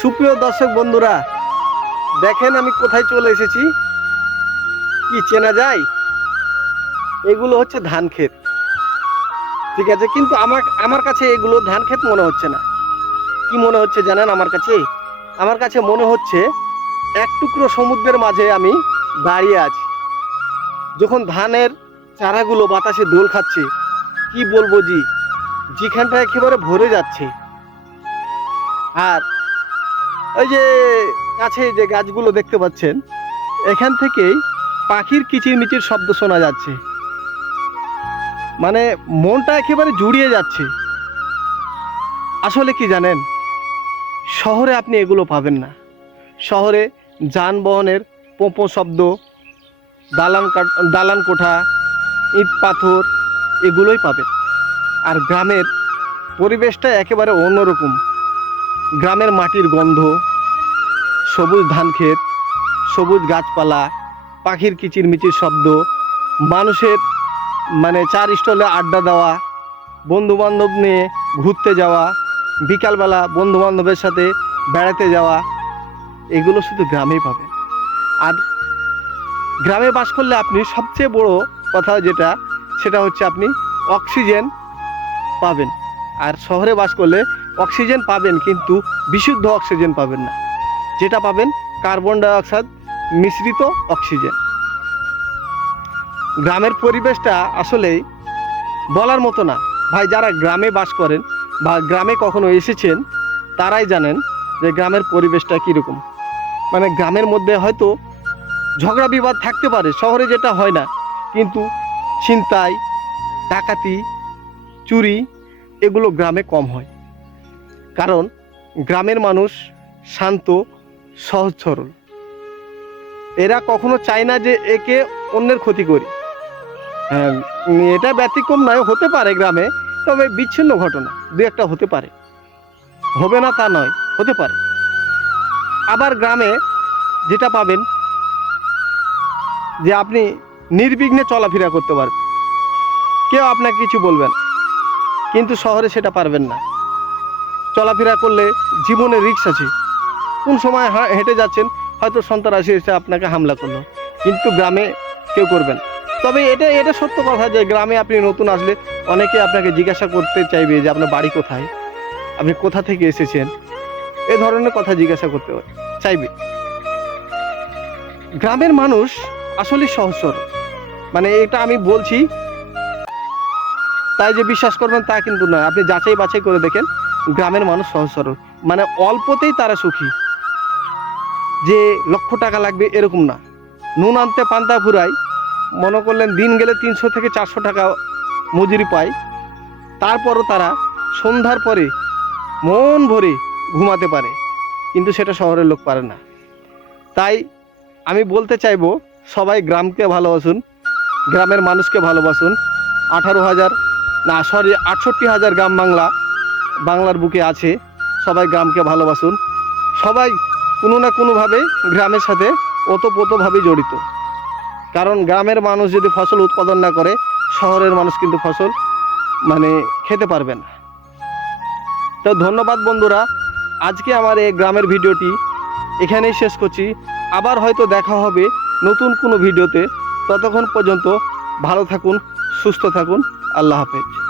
সুপ্রিয় দর্শক বন্ধুরা, দেখেন আমি কোথায় চলে এসেছি। কি চেনা যায়? এগুলো হচ্ছে ধান ক্ষেত। ঠিক আছে, কিন্তু আমার আমার কাছে এগুলো ধান ক্ষেত মনে হচ্ছে না। কি মনে হচ্ছে জানেন আমার কাছে? আমার কাছে মনে হচ্ছে এক টুকরো সমুদ্রের মাঝে আমি দাঁড়িয়ে আছি। যখন ধানের চারাগুলো বাতাসে দোল খাচ্ছে, কি বলব জি? যেখানটা একেবারে ভরে যাচ্ছে। আর ওই যে কাছে যে গাছগুলো দেখতে পাচ্ছেন, এখান থেকেই পাখির কিচিরমিচির শব্দ শোনা যাচ্ছে। মানে মনটা একেবারে জুড়িয়ে যাচ্ছে। আসলে কি জানেন? শহরে আপনি এগুলো পাবেন না। শহরে যানবাহনের পোঁপো শব্দ, দালান দালান কোঠা, ইট পাথর, এগুলোই পাবেন। আর গ্রামের পরিবেশটা একেবারে অন্যরকম। গ্রামের মাটির গন্ধ, সবুজ ধান ক্ষেত, সবুজ গাছপালা, পাখির কিচিরমিচির শব্দ, মানুষের মানে চার স্টলে আড্ডা দেওয়া বন্ধু বান্ধব নিয়ে ঘুরতে যাওয়া, বিকালবেলা বন্ধু বান্ধবের সাথে বেড়াতে যাওয়া, এগুলো শুধু গ্রামেই পাবেন। আর গ্রামে বাস করলে আপনি সবচেয়ে বড় কথা যেটা, সেটা হচ্ছে আপনি অক্সিজেন পাবেন। আর শহরে বাস করলে অক্সিজেন পাবেন, কিন্তু বিশুদ্ধ অক্সিজেন পাবেন না। যেটা পাবেন কার্বন ডাইঅক্সাইড মিশ্রিত অক্সিজেন। গ্রামের পরিবেশটা আসলেই বলার মতো না। ভাই, যারা গ্রামে বাস করেন বা গ্রামে কখনো এসেছেন, তারাই জানেন যে গ্রামের পরিবেশটা কীরকম। মানে গ্রামের মধ্যে হয়তো ঝগড়া বিবাদ থাকতে পারে, শহরে যেটা হয় না, কিন্তু ছিনতাই, ডাকাতি, চুরি, এগুলো গ্রামে কম হয়। কারণ গ্রামের মানুষ শান্ত, সহজ, সরল। এরা কখনো চায় না যে একে অন্যের ক্ষতি করি। হ্যাঁ এটা ব্যতিক্রম নয়, হতে পারে গ্রামে, তবে বিচ্ছিন্ন ঘটনা দু একটা হতে পারে। হবে না তা নয়, হতে পারে। আবার গ্রামে যেটা পাবেন, যে আপনি নির্বিঘ্নে চলাফেরা করতে পারবেন। কেউ আপনাকে কিছু বলবেন কিন্তু শহরে সেটা পারবেন না। চলাফেরা করলে জীবনে রিক্স আছে। কোন সময় হেঁটে যাচ্ছেন, হয়তো সন্তান সন্ত্রাসী এসে আপনাকে হামলা করল। কিন্তু গ্রামে কেউ করবেন তবে এটা এটা সত্য কথা যে গ্রামে আপনি নতুন আসলে অনেকে আপনাকে জিজ্ঞাসা করতে চাইবে যে আপনার বাড়ি কোথায়? আপনি কোথা থেকে এসেছেন? এ ধরনের কথা জিজ্ঞাসা করতে চাইবে। গ্রামের মানুষ আসলে সহজ সরল। মানে এটা আমি বলছি, তাই যে বিশ্বাস করবেন তা কিন্তু নয়। আপনি যাচাই বাছাই করে দেখেন গ্রামের মানুষ সহজ সরল। মানে অল্পতেই তারা সুখী। যে লক্ষ টাকা লাগবে এরকম না। নুন আনতে পান্তা ফুরাই মনে করলেন দিন গেলে তিনশো থেকে চারশো টাকা মজুরি পায়। তারপরও তারা সন্ধ্যার পরে মন ভরে ঘুমাতে পারে। কিন্তু সেটা শহরের লোক পারে না। তাই আমি বলতে চাইব, সবাই গ্রামকে ভালোবাসুন, গ্রামের মানুষকে ভালোবাসুন। আঠারো হাজার, না সরি আটষট্টি হাজার গ্রাম বাংলা বাংলার বুকে আছে। সবাই গ্রামকে ভালোবাসুন। সবাই কোনো না কোনোভাবে গ্রামের সাথে ওতপ্রোতভাবে জড়িত। কারণ গ্রামের মানুষ যদি ফসল উৎপাদন না করে, শহরের মানুষ কিন্তু ফসল মানে খেতে পারবে না। তো ধন্যবাদ বন্ধুরা, আজকে আমার এই গ্রামের ভিডিওটি এখানেই শেষ করছি। আবার হয়তো দেখা হবে নতুন কোনো ভিডিওতে। ততক্ষণ পর্যন্ত ভালো থাকুন, সুস্থ থাকুন, আল্লাহ হাফেজ।